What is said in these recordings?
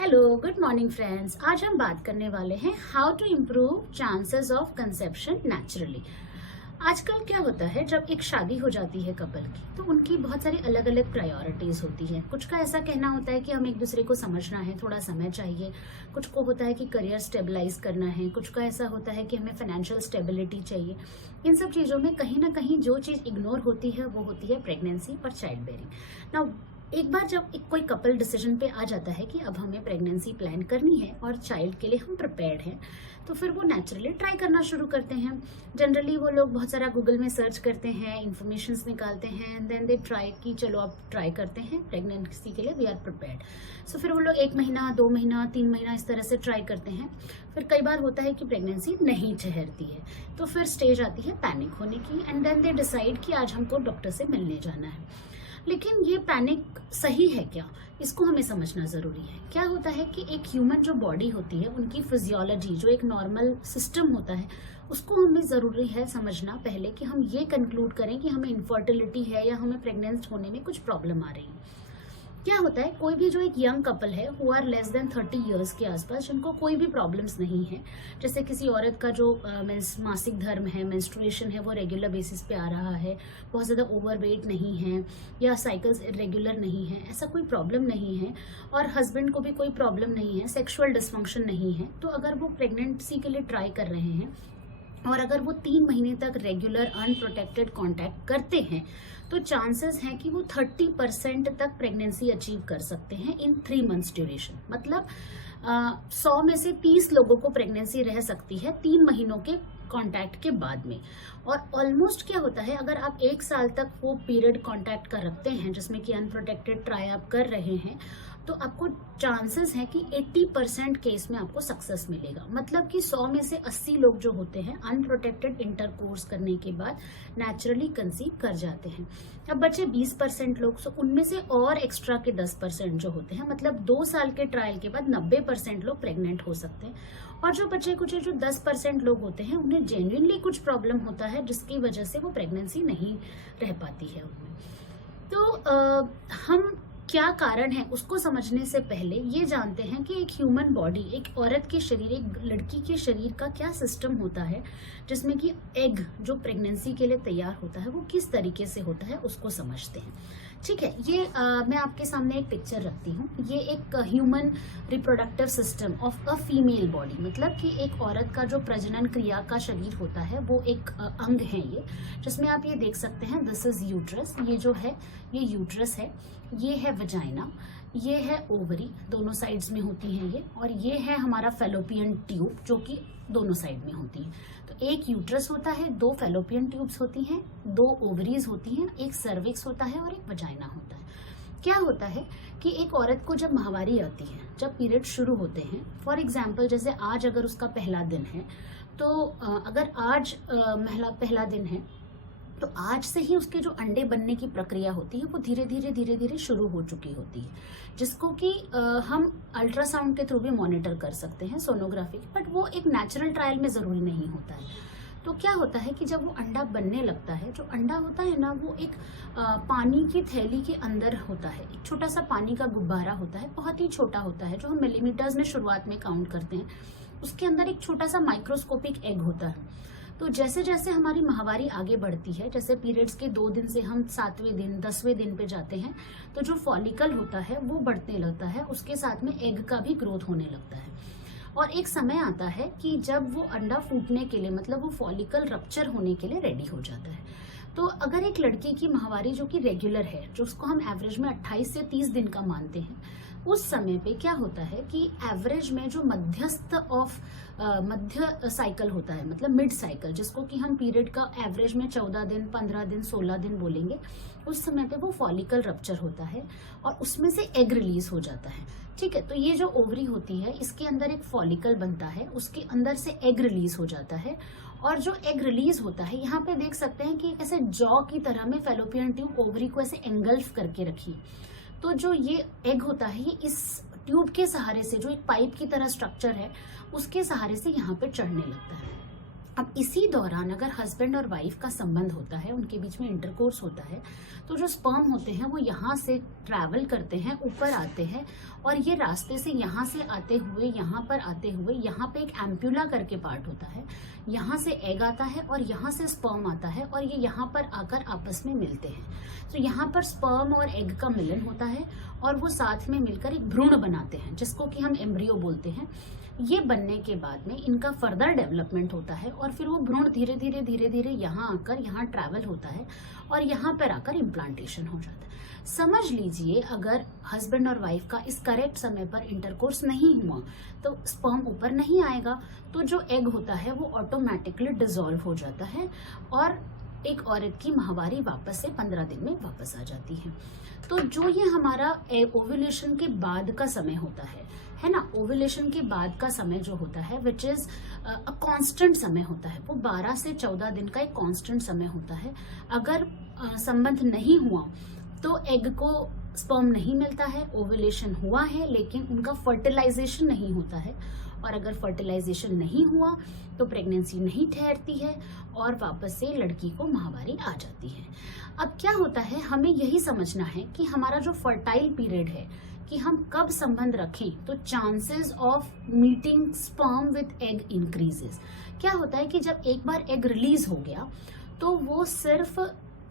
Hello, good morning friends. आज हम बात करने वाले हैं how to improve chances of conception naturally. आजकल क्या होता है, जब एक शादी हो जाती है कपल की, तो उनकी बहुत सारी अलग अलग प्रायोरिटीज होती है। कुछ का ऐसा कहना होता है कि हम एक दूसरे को समझना है, थोड़ा समय चाहिए। कुछ को होता है कि करियर स्टेबलाइज करना है। कुछ का ऐसा होता है कि हमें फाइनेंशियल स्टेबिलिटी चाहिए। इन सब चीज़ों में कहीं ना कहीं जो चीज़ इग्नोर होती है वो होती है प्रेगनेंसी और चाइल्ड बेयरिंग। नाउ एक बार जब एक कोई कपल डिसीजन पे आ जाता है कि अब हमें प्रेगनेंसी प्लान करनी है और चाइल्ड के लिए हम प्रिपेयर्ड हैं, तो फिर वो नेचुरली ट्राई करना शुरू करते हैं। जनरली वो लोग बहुत सारा गूगल में सर्च करते हैं, इन्फॉर्मेशन निकालते हैं, एंड देन दे ट्राई कि चलो अब ट्राई करते हैं प्रेगनेंसी के लिए, वी आर प्रिपेयर्ड। सो फिर वो लोग 1 महीना, 2 महीना, 3 महीना इस तरह से ट्राई करते हैं। फिर कई बार होता है कि प्रेगनेंसी नहीं ठहरती है, तो फिर स्टेज आती है पैनिक होने की, एंड देन दे डिसाइड कि आज हमको डॉक्टर से मिलने जाना है। लेकिन ये पैनिक सही है क्या, इसको हमें समझना जरूरी है। क्या होता है कि एक ह्यूमन जो बॉडी होती है, उनकी फिजियोलॉजी, जो एक नॉर्मल सिस्टम होता है, उसको हमें जरूरी है समझना पहले कि हम ये कंक्लूड करें कि हमें इनफर्टिलिटी है या हमें प्रेग्नेंट होने में कुछ प्रॉब्लम आ रही है। क्या होता है, कोई भी जो एक यंग कपल है who are less than 30 years के आसपास, जिनको कोई भी प्रॉब्लम्स नहीं है, जैसे किसी औरत का जो मासिक धर्म है, मेंस्ट्रुएशन है, वो रेगुलर बेसिस पे आ रहा है, बहुत ज़्यादा ओवरवेट नहीं है, या साइकिल्स इरेगुलर नहीं है, ऐसा कोई प्रॉब्लम नहीं है, और हस्बैंड को भी कोई प्रॉब्लम नहीं है, सेक्सुअल डिस्फंक्शन नहीं है, तो अगर वो प्रेगनेंसी के लिए ट्राई कर रहे हैं और अगर वो 3 महीने तक रेगुलर अनप्रोटेक्टेड कांटेक्ट करते हैं, तो चांसेस हैं कि वो 30% तक प्रेगनेंसी अचीव कर सकते हैं इन 3 मंथ्स ड्यूरेशन। मतलब 100 में से 30 लोगों को प्रेगनेंसी रह सकती है 3 महीनों के कांटेक्ट के बाद में। और ऑलमोस्ट क्या होता है, अगर आप 1 साल तक वो पीरियड कांटेक्ट का रखते हैं जिसमें कि अनप्रोटेक्टेड ट्राई आप कर रहे हैं, तो आपको चांसेस है कि 80% केस में आपको सक्सेस मिलेगा। मतलब कि 100 में से 80 लोग जो होते हैं अनप्रोटेक्टेड इंटरकोर्स करने के बाद नेचुरली कंसीव कर जाते हैं। अब बचे 20% लोग, सो उनमें से और एक्स्ट्रा के 10% जो होते हैं, मतलब 2 साल के ट्रायल के बाद 90% लोग प्रेग्नेंट हो सकते हैं। और जो बचे कुछ जो 10% लोग होते हैं, उन्हें जेन्युइनली कुछ प्रॉब्लम होता है जिसकी वजह से वो प्रेगनेंसी नहीं रह पाती है उनमें। तो हम क्या कारण है उसको समझने से पहले ये जानते हैं कि एक ह्यूमन बॉडी, एक औरत के शरीर, एक लड़की के शरीर का क्या सिस्टम होता है, जिसमें कि एग जो प्रेगनेंसी के लिए तैयार होता है वो किस तरीके से होता है, उसको समझते हैं। ठीक है, ये मैं आपके सामने एक पिक्चर रखती हूँ। ये एक human reproductive system of a female body, मतलब कि एक औरत का जो प्रजनन क्रिया का शरीर होता है वो एक अंग है ये, जिसमें आप ये देख सकते हैं, दिस इज यूट्रस। ये जो है ये यूट्रस है, ये है वजाइना, ये है ओवरी, दोनों साइड्स में होती हैं ये, और ये है हमारा फेलोपियन ट्यूब जो कि दोनों साइड में होती है। तो एक यूट्रस होता है, 2 फेलोपियन ट्यूब्स होती हैं, 2 ओवरीज होती हैं, एक सर्विक्स होता है और एक वजाइना होता है। क्या होता है कि एक औरत को जब माहवारी आती है, जब पीरियड शुरू होते हैं, फॉर एग्जाम्पल जैसे आज अगर उसका पहला दिन है, तो अगर आज पहला दिन है, तो आज से ही उसके जो अंडे बनने की प्रक्रिया होती है वो धीरे धीरे शुरू हो चुकी होती है, जिसको कि हम अल्ट्रासाउंड के थ्रू भी मॉनिटर कर सकते हैं, सोनोग्राफी, बट वो एक नेचुरल ट्रायल में जरूरी नहीं होता है। तो क्या होता है कि जब वो अंडा बनने लगता है, जो अंडा होता है ना, वो एक पानी की थैली के अंदर होता है, एक छोटा सा पानी का गुब्बारा होता है, बहुत ही छोटा होता है, जो हम मिलीमीटर्स में शुरुआत में काउंट करते हैं। उसके अंदर एक छोटा सा माइक्रोस्कोपिक एग होता है। तो जैसे जैसे हमारी माहवारी आगे बढ़ती है, जैसे पीरियड्स के 2 दिन से हम 7वें दिन, 10वें दिन पे जाते हैं, तो जो फॉलिकल होता है वो बढ़ने लगता है, उसके साथ में एग का भी ग्रोथ होने लगता है। और एक समय आता है कि जब वो अंडा फूटने के लिए, मतलब वो फॉलिकल रप्चर होने के लिए रेडी हो जाता है। तो अगर एक लड़की की माहवारी जो कि रेगुलर है, जो उसको हम एवरेज में 28 से 30 दिन का मानते हैं, उस समय पे क्या होता है कि एवरेज में जो मध्य साइकिल होता है, मतलब मिड साइकिल, जिसको कि हम पीरियड का एवरेज में 14 दिन, 15 दिन, 16 दिन बोलेंगे, उस समय पे वो फॉलिकल रप्चर होता है और उसमें से एग रिलीज हो जाता है। ठीक है, तो ये जो ओवरी होती है, इसके अंदर एक फॉलिकल बनता है, उसके अंदर से एग रिलीज हो जाता है, और जो एग रिलीज होता है, यहाँ पे देख सकते हैं कि ऐसे जॉ की तरह में फेलोपियन ट्यूब ओवरी को ऐसे एंगल्फ करके रखी। तो जो ये एग होता है, ये इस ट्यूब के सहारे से, जो एक पाइप की तरह स्ट्रक्चर है, उसके सहारे से यहाँ पे चढ़ने लगता है। अब इसी दौरान अगर हस्बैंड और वाइफ का संबंध होता है, उनके बीच में इंटरकोर्स होता है, तो जो स्पर्म होते हैं वो यहाँ से ट्रैवल करते हैं, ऊपर आते हैं, और ये रास्ते से यहाँ से आते हुए यहाँ पर आते हुए यहाँ पे एक एम्प्यूला करके पार्ट होता है, यहाँ से एग आता है और यहाँ से स्पर्म आता है, और ये यहाँ पर आकर आपस में मिलते हैं। तो यहाँ पर स्पर्म और एग का मिलन होता है और वो साथ में मिलकर एक भ्रूण बनाते हैं, जिसको कि हम एम्ब्रियो बोलते हैं। ये बनने के बाद में इनका फर्दर डेवलपमेंट होता है और फिर वो भ्रूण धीरे धीरे यहाँ आकर यहाँ ट्रैवल होता है और यहाँ पर आकर इम्प्लांटेशन हो जाता है। समझ लीजिए अगर हस्बैंड और वाइफ का इस करेक्ट समय पर इंटरकोर्स नहीं हुआ तो स्पर्म ऊपर नहीं आएगा, तो जो एग होता है वो ऑटोमेटिकली डिसॉल्व हो जाता है और एक औरत की माहवारी वापस से 15 दिन में वापस आ जाती है। तो जो ये हमारा ओव्यूलेशन के बाद का समय होता है ना, ओव्यूलेशन के बाद का समय जो होता है विच इज अ कांस्टेंट समय होता है, वो 12 से 14 दिन का एक कांस्टेंट समय होता है। अगर संबंध नहीं हुआ तो एग को स्पर्म नहीं मिलता है, ओव्यूलेशन हुआ है लेकिन उनका फर्टिलाइजेशन नहीं होता है, और अगर फर्टिलाइजेशन नहीं हुआ तो प्रेगनेंसी नहीं ठहरती है और वापस से लड़की को माहवारी आ जाती है। अब क्या होता है, हमें यही समझना है कि हमारा जो फर्टाइल पीरियड है कि हम कब संबंध रखें तो chances of meeting sperm with egg increases. क्या होता है कि जब एक बार एग रिलीज हो गया तो वो सिर्फ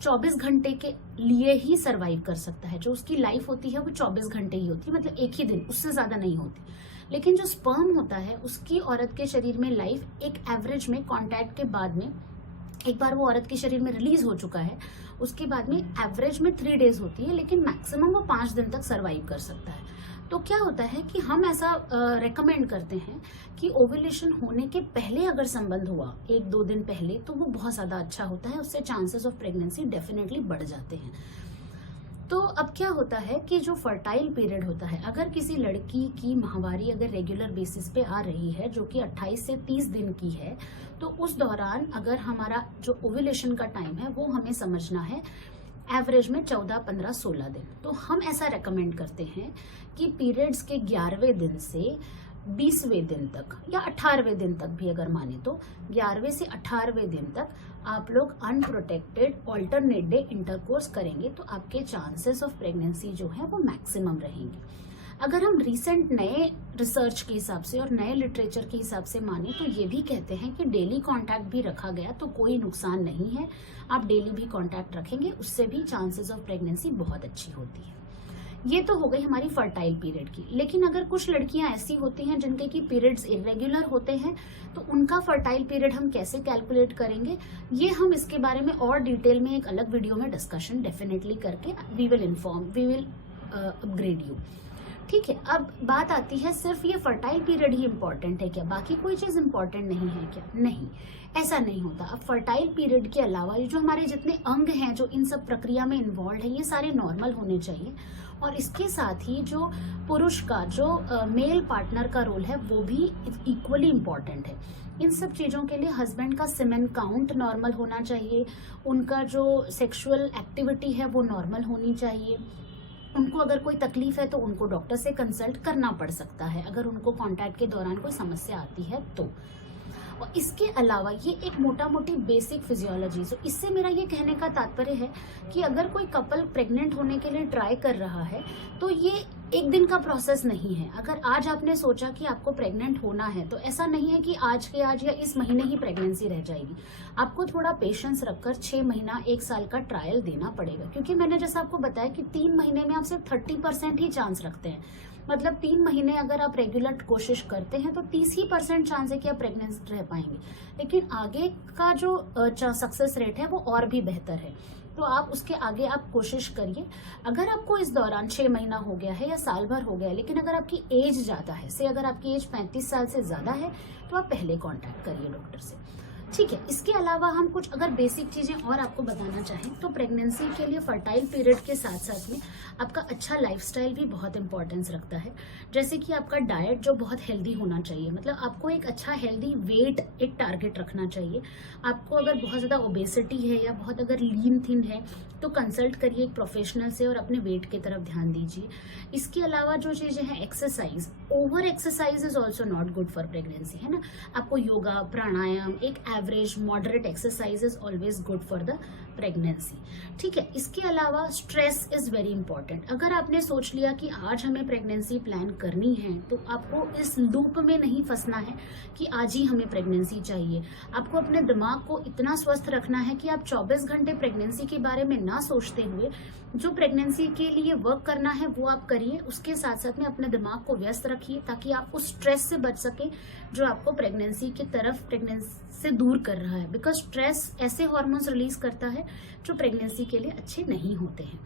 24 घंटे के लिए ही सरवाइव कर सकता है। जो उसकी लाइफ होती है वो 24 घंटे ही होती है, मतलब एक ही दिन, उससे ज्यादा नहीं होती। लेकिन जो स्पर्म होता है उसकी औरत के शरीर में लाइफ एक एवरेज में कांटेक्ट के बाद में, एक बार वो औरत के शरीर में रिलीज हो चुका है उसके बाद में एवरेज में 3 डेज होती है, लेकिन मैक्सिमम वो 5 दिन तक सरवाइव कर सकता है। तो क्या होता है कि हम ऐसा रेकमेंड करते हैं कि ओव्यूलेशन होने के पहले अगर संबंध हुआ 1-2 दिन पहले तो वो बहुत ज्यादा अच्छा होता है, उससे चांसेस ऑफ प्रेगनेंसी डेफिनेटली बढ़ जाते हैं। तो अब क्या होता है कि जो फर्टाइल पीरियड होता है, अगर किसी लड़की की माहवारी अगर रेगुलर बेसिस पे आ रही है जो कि 28 से 30 दिन की है, तो उस दौरान अगर हमारा जो ओव्यूलेशन का टाइम है वो हमें समझना है एवरेज में 14, 15, 16 दिन। तो हम ऐसा रेकमेंड करते हैं कि पीरियड्स के 11वें दिन से 20वें दिन तक या 18वें दिन तक भी अगर माने तो 11वें से 18वें दिन तक आप लोग अनप्रोटेक्टेड ऑल्टरनेट डे इंटरकोर्स करेंगे तो आपके चांसेस ऑफ प्रेगनेंसी जो है वो मैक्सिमम रहेंगे। अगर हम रिसेंट नए रिसर्च के हिसाब से और नए लिटरेचर के हिसाब से माने तो ये भी कहते हैं कि डेली कांटेक्ट भी रखा गया तो कोई नुकसान नहीं है। आप डेली भी कांटेक्ट रखेंगे उससे भी चांसेस ऑफ प्रेगनेंसी बहुत अच्छी होती है। ये तो हो गई हमारी फर्टाइल पीरियड की। लेकिन अगर कुछ लड़कियां ऐसी होती हैं जिनके की पीरियड्स इरेगुलर होते हैं तो उनका फर्टाइल पीरियड हम कैसे कैलकुलेट करेंगे, ये हम इसके बारे में और डिटेल में एक अलग वीडियो में डिस्कशन डेफिनेटली करके वी विल अपग्रेड यू। ठीक है, अब बात आती है सिर्फ ये फर्टाइल पीरियड ही इंपॉर्टेंट है क्या, बाकी कोई चीज इंपॉर्टेंट नहीं है क्या? नहीं, ऐसा नहीं होता। अब फर्टाइल पीरियड के अलावा ये जो हमारे जितने अंग हैं जो इन सब प्रक्रिया में इन्वॉल्व है ये सारे नॉर्मल होने चाहिए, और इसके साथ ही जो पुरुष का जो मेल पार्टनर का रोल है वो भी इक्वली इम्पॉर्टेंट है। इन सब चीजों के लिए हस्बैंड का सीमेन काउंट नॉर्मल होना चाहिए, उनका जो सेक्सुअल एक्टिविटी है वो नॉर्मल होनी चाहिए, उनको अगर कोई तकलीफ है तो उनको डॉक्टर से कंसल्ट करना पड़ सकता है अगर उनको कांटेक्ट के दौरान कोई समस्या आती है तो। और इसके अलावा ये एक मोटा मोटी बेसिक फिजियोलॉजी, तो इससे मेरा ये कहने का तात्पर्य है कि अगर कोई कपल प्रेग्नेंट होने के लिए ट्राई कर रहा है तो ये एक दिन का प्रोसेस नहीं है। अगर आज आपने सोचा कि आपको प्रेग्नेंट होना है तो ऐसा नहीं है कि आज के आज या इस महीने ही प्रेगनेंसी रह जाएगी। आपको थोड़ा पेशेंस रखकर 6 महीना 1 साल का ट्रायल देना पड़ेगा, क्योंकि मैंने जैसा आपको बताया कि 3 महीने में आप सिर्फ 30% ही चांस रखते हैं। मतलब 3 महीने अगर आप रेगुलर कोशिश करते हैं तो 30% चांस है कि आप प्रेग्नेंट रह पाएंगे, लेकिन आगे का जो सक्सेस रेट है वो और भी बेहतर है। तो आप उसके आगे आप कोशिश करिए। अगर आपको इस दौरान 6 महीना हो गया है या साल भर हो गया है, लेकिन अगर आपकी एज ज्यादा है, से अगर आपकी एज 35 साल से ज्यादा है तो आप पहले कांटेक्ट करिए डॉक्टर से। ठीक है, इसके अलावा हम कुछ अगर बेसिक चीजें और आपको बताना चाहें तो प्रेगनेंसी के लिए फर्टाइल पीरियड के साथ साथ में आपका अच्छा लाइफस्टाइल भी बहुत इंपॉर्टेंस रखता है। जैसे कि आपका डाइट जो बहुत हेल्दी होना चाहिए, मतलब आपको एक अच्छा हेल्दी वेट एक टारगेट रखना चाहिए। आपको अगर बहुत ज्यादा ओबेसिटी है या बहुत अगर लीन थिन है तो कंसल्ट करिए एक प्रोफेशनल से और अपने वेट की तरफ ध्यान दीजिए। इसके अलावा जो चीजें हैं, exercise, over exercise is also not good for pregnancy, है ना। आपको योगा, प्राणायाम, एक average moderate exercise is always good for the pregnancy. ठीक है, इसके अलावा स्ट्रेस इज वेरी इंपॉर्टेंट। अगर आपने सोच लिया कि आज हमें प्रेगनेंसी प्लान करनी है तो आपको इस लूप में नहीं फंसना है कि आज ही हमें प्रेगनेंसी चाहिए। आपको अपने दिमाग को इतना स्वस्थ रखना है कि आप 24 घंटे प्रेगनेंसी के बारे में ना सोचते हुए जो प्रेगनेंसी के लिए वर्क करना है वो आप करिए, उसके साथ साथ में अपने दिमाग को व्यस्त रखिए ताकि आप उस स्ट्रेस से बच सके जो आपको प्रेगनेंसी की तरफ प्रेगनेंसी से दूर कर रहा है। बिकॉज स्ट्रेस ऐसे हार्मोन्स रिलीज करता है जो प्रेगनेंसी के लिए अच्छे नहीं होते हैं।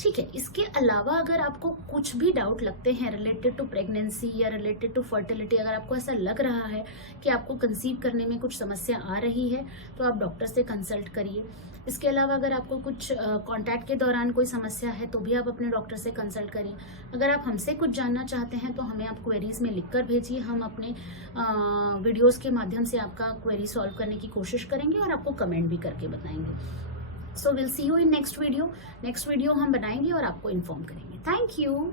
ठीक है, इसके अलावा अगर आपको कुछ भी डाउट लगते हैं रिलेटेड टू प्रेगनेंसी या रिलेटेड टू फर्टिलिटी, अगर आपको ऐसा लग रहा है कि आपको कंसीव करने में कुछ समस्या आ रही है तो आप डॉक्टर से कंसल्ट करिए। इसके अलावा अगर आपको कुछ कांटेक्ट के दौरान कोई समस्या है तो भी आप अपने डॉक्टर से कंसल्ट करिए। अगर आप हमसे कुछ जानना चाहते हैं तो हमें आप क्वेरीज में लिखकर भेजिए, हम अपने वीडियोस के माध्यम से आपका क्वेरी सॉल्व करने की कोशिश करेंगे और आपको कमेंट भी करके बताएंगे। So will see you in next video. Next video हम बनाएंगे और आपको इन्फॉर्म करेंगे। Thank you.